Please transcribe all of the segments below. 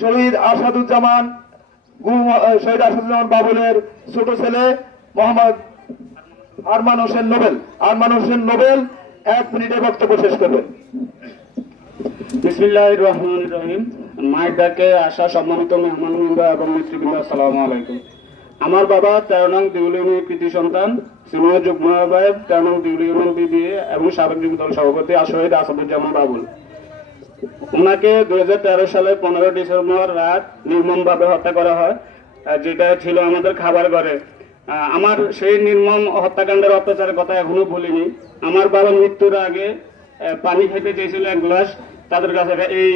শহীদ আসাদুজ্জামান শহীদ আসাদুজ্জামান বাবুলের ছোট ছেলে মোহাম্মদ আরমান হোসেন নোবেল। আরমান হোসেন নোবেল, এক মিনিটে বক্তব্য শেষ করবেন। বিসমিল্লাহ রহমান রহিম। মায়ের ডাকে আসা সম্মানিত মেহমানবৃন্দ এবং নেতৃবৃন্দ, আসসালামু আলাইকুম। আমার বাবা তেরো নং দিউল ইউনিয়নের কৃতি সন্তান, সিনিয়র যুগ্ম আহ্বায়ক তেরো নং দিউল ইউনিয়ন বিবিএ এবং সাবেক যুব দল সভাপতি আশহিদ আসাদুজ্জামান বাবুল। ওনাকে দুই সালে পনেরো ডিসেম্বর রাত নির্মমভাবে হত্যা করা হয় যেটা ছিল আমাদের খাবার ঘরে। আমার সেই নির্মম হত্যাকাণ্ডের অত্যাচারের কথা এখনও ভুলিনি। আমার বাবা মৃত্যুর আগে পানি খেতে চেয়েছিল এক গ্লাস তাদের কাছে এই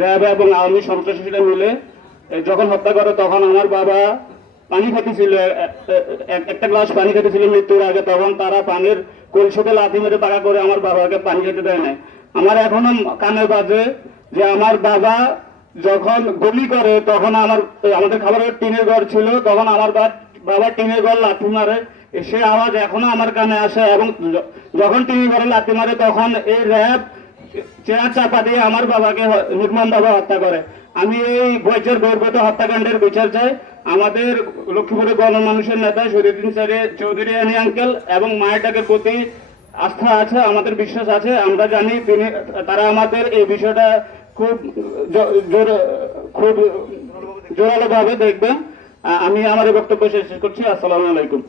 র্যাব এবং আওয়ামী সন্ত্রাসীরা মিলে যখন হত্যা করে, তখন আমার বাবা পানি খেতেছিল একটা গ্লাস পানি খেতেছিল মৃত্যুর আগে, তখন তারা পানির কলসিতে লাথি মেরে পাকা করে আমার বাবাকে পানি খেতে দেয় না আমার এখনও কানে বাজে যে আমার বাবা যখন গলি করে, তখন আমার আমাদের খাবারের টিনের ঘর ছিল, তখন আমার বাবা টিনের ঘর লাথি মারে সে আওয়াজ এখনও আমার কানে আসে এবং যখন টিনের ঘরে লাথি মারে, তখন এই র্যাব চেয়ার চাপা দিয়ে আমার বাবাকে নির্মম ভাবে হত্যা করে। আমি এই বৈচের গর্বিত হত্যাকাণ্ডের বিচার চাই। আমাদের লক্ষ্মীপুরের গণমানুষের নেতা শরীরদিন চৌধুরী আনি আঙ্কেল এবং মায়ের ডাকের প্রতি আস্থা আছে, আমাদের বিশ্বাস আছে। আমরা জানি তিনি, তারা আমাদের এই বিষয়টা খুব খুব জোরালোভাবে দেখবেন। আমি আমার বক্তব্য শেষ করছি। আসসালামু আলাইকুম।